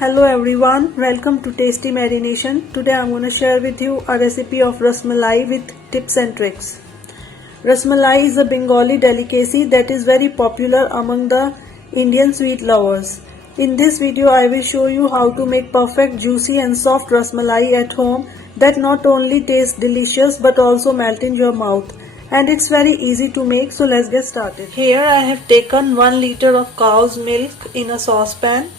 Hello everyone, welcome to Tasty Marination. Today I'm going to share with you a recipe of rasmalai with tips and tricks. Rasmalai is a Bengali delicacy that is very popular among the Indian sweet lovers. In this video I will show you how to make perfect juicy and soft rasmalai at home that not only tastes delicious but also melt in your mouth. And it's very easy to make, so let's get started. Here I have taken 1 liter of cow's milk in a saucepan.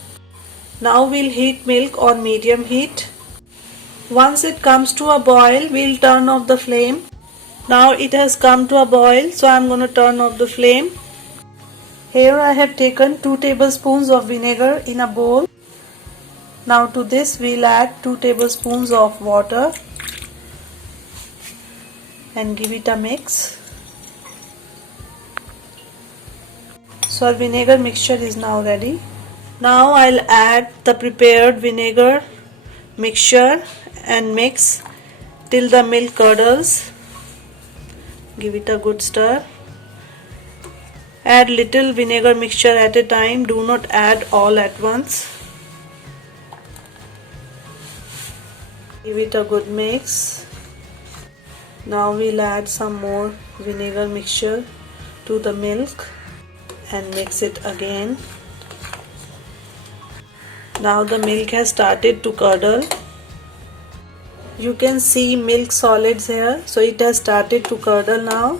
Now we'll heat milk on medium heat. Once it comes to a boil, we'll turn off the flame. Now it has come to a boil, so I'm going to turn off the flame. Here I have taken 2 tablespoons of vinegar in a bowl. Now to this we'll add 2 tablespoons of water and give it a mix. So our vinegar mixture is now ready. Now I'll add the prepared vinegar mixture and mix till the milk curdles. Give it a good stir. Add little vinegar mixture at a time, do not add all at once. Give it a good mix. Now we'll add some more vinegar mixture to the milk and mix it again. Now the milk has started to curdle. You can see milk solids here, so it has started to curdle now.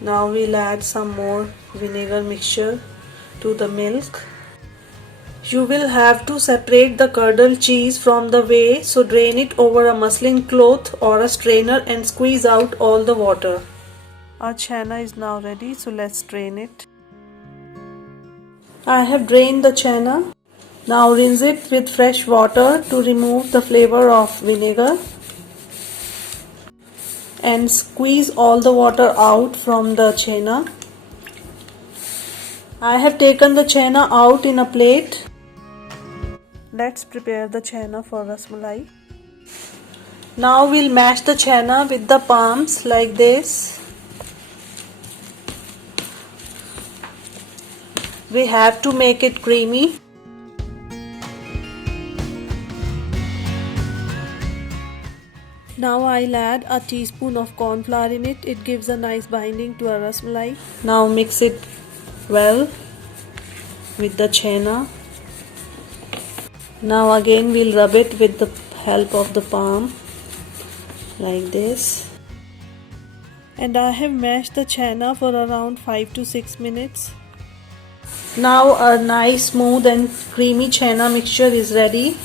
Now we'll add some more vinegar mixture to the milk. You will have to separate the curdled cheese from the whey, so drain it over a muslin cloth or a strainer and squeeze out all the water. Our chana is now ready, so let's strain it. I have drained the chana. Now rinse it with fresh water to remove the flavor of vinegar and squeeze all the water out from the chena. I have taken the chena out in a plate. Let's prepare the chena for rasmalai. Now we'll mash the chena with the palms like this. We have to make it creamy. Now I'll add a teaspoon of corn flour in it. It gives a nice binding to our rasmalai. Now mix it well with the chena. Now again we'll rub it with the help of the palm like this. And I have mashed the chena for around 5 to 6 minutes. Now a nice smooth and creamy chena mixture is ready.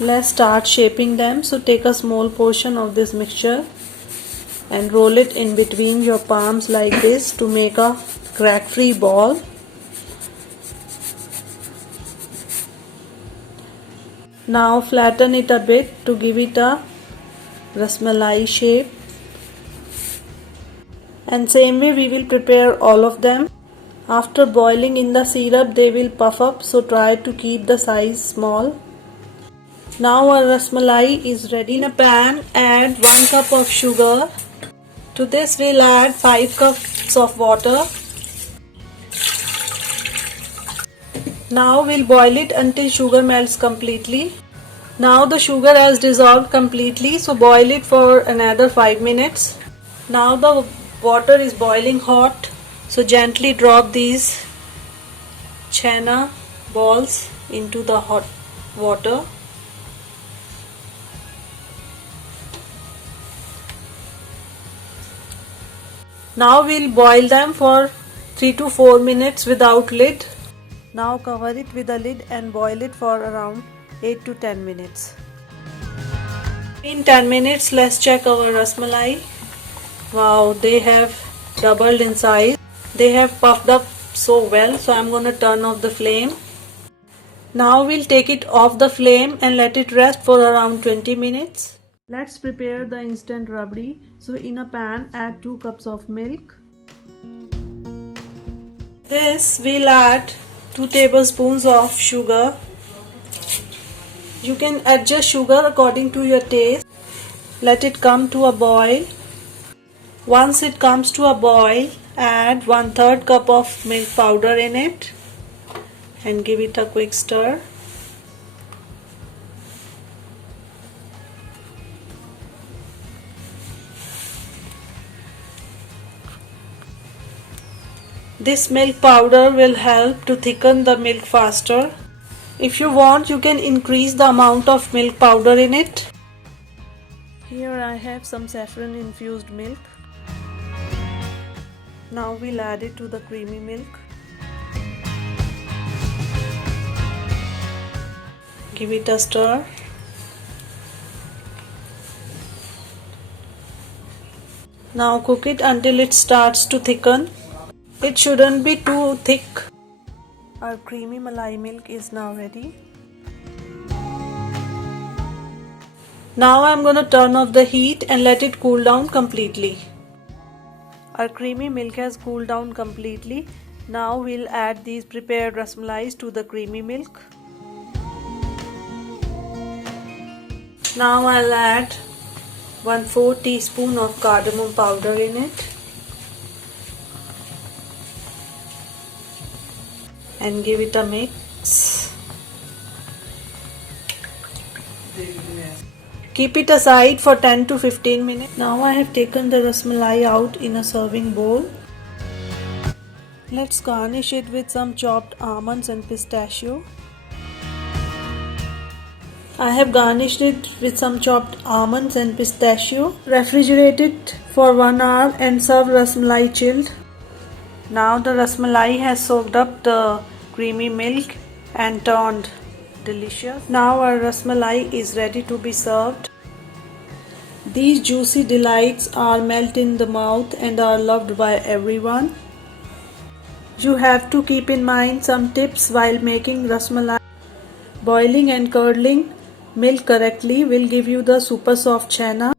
Let's start shaping them. So take a small portion of this mixture and roll it in between your palms like this to make a crack-free ball. Now flatten it a bit to give it a rasmalai shape. And same way we will prepare all of them. After boiling in the syrup they will puff up, so try to keep the size small. Now our rasmalai is ready. In a pan, add 1 cup of sugar. To this we'll add 5 cups of water. Now we'll boil it until sugar melts completely. Now the sugar has dissolved completely, so boil it for another 5 minutes. Now the water is boiling hot, so gently drop these chena balls into the hot water. Now we'll boil them for 3 to 4 minutes without lid. Now cover it with a lid and boil it for around 8 to 10 minutes. In 10 minutes, let's check our rasmalai. Wow, they have doubled in size. They have puffed up so well, so I'm going to turn off the flame. Now we'll take it off the flame and let it rest for around 20 minutes. Let's prepare the instant rabdi. So in a pan, add 2 cups of milk. This we'll add 2 tablespoons of sugar. You can adjust sugar according to your taste. Let it come to a boil. Once it comes to a boil, add 1/3 cup of milk powder in it and give it a quick stir. This milk powder will help to thicken the milk faster. If you want, you can increase the amount of milk powder in it. Here I have some saffron infused milk. Now we'll add it to the creamy milk. Give it a stir. Now cook it until it starts to thicken. It shouldn't be too thick. Our creamy malai milk is now ready. Now I'm going to turn off the heat and let it cool down completely. Our creamy milk has cooled down completely. Now we'll add these prepared rasmalais to the creamy milk. Now I'll add 1/4 teaspoon of cardamom powder in it and give it a mix. Keep it aside for 10 to 15 minutes. Now I have taken the rasmalai out in a serving bowl. Let's garnish it with some chopped almonds and pistachio. I have garnished it with some chopped almonds and pistachio. Refrigerate it for 1 hour and serve rasmalai chilled. Now the rasmalai has soaked up the creamy milk and turned delicious. Now our rasmalai is ready to be served. These juicy delights are melt in the mouth and are loved by everyone. You have to keep in mind some tips while making rasmalai. Boiling and curdling milk correctly will give you the super soft chena.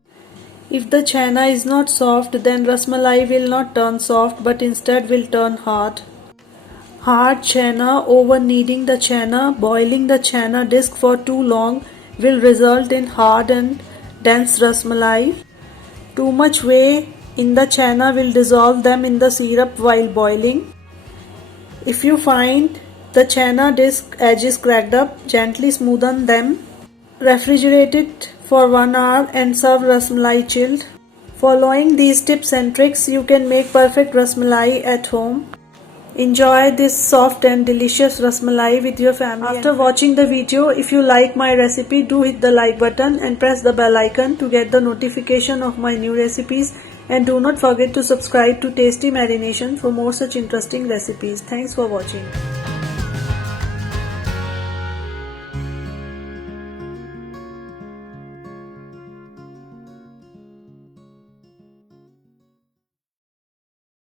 If the chena is not soft, then rasmalai will not turn soft but instead will turn hard. Hard chena over kneading the chena, boiling the chena disc for too long will result in hard and dense rasmalai. Too much whey in the chena will dissolve them in the syrup while boiling. If you find the chena disc edges cracked up, gently smoothen them. Refrigerate it for 1 hour and serve rasmalai chilled. Following these tips and tricks, you can make perfect rasmalai at home. Enjoy this soft and delicious rasmalai with your family. After watching the video, if you like my recipe, do hit the like button and press the bell icon to get the notification of my new recipes. And do not forget to subscribe to Tasty Marination for more such interesting recipes. Thanks for watching.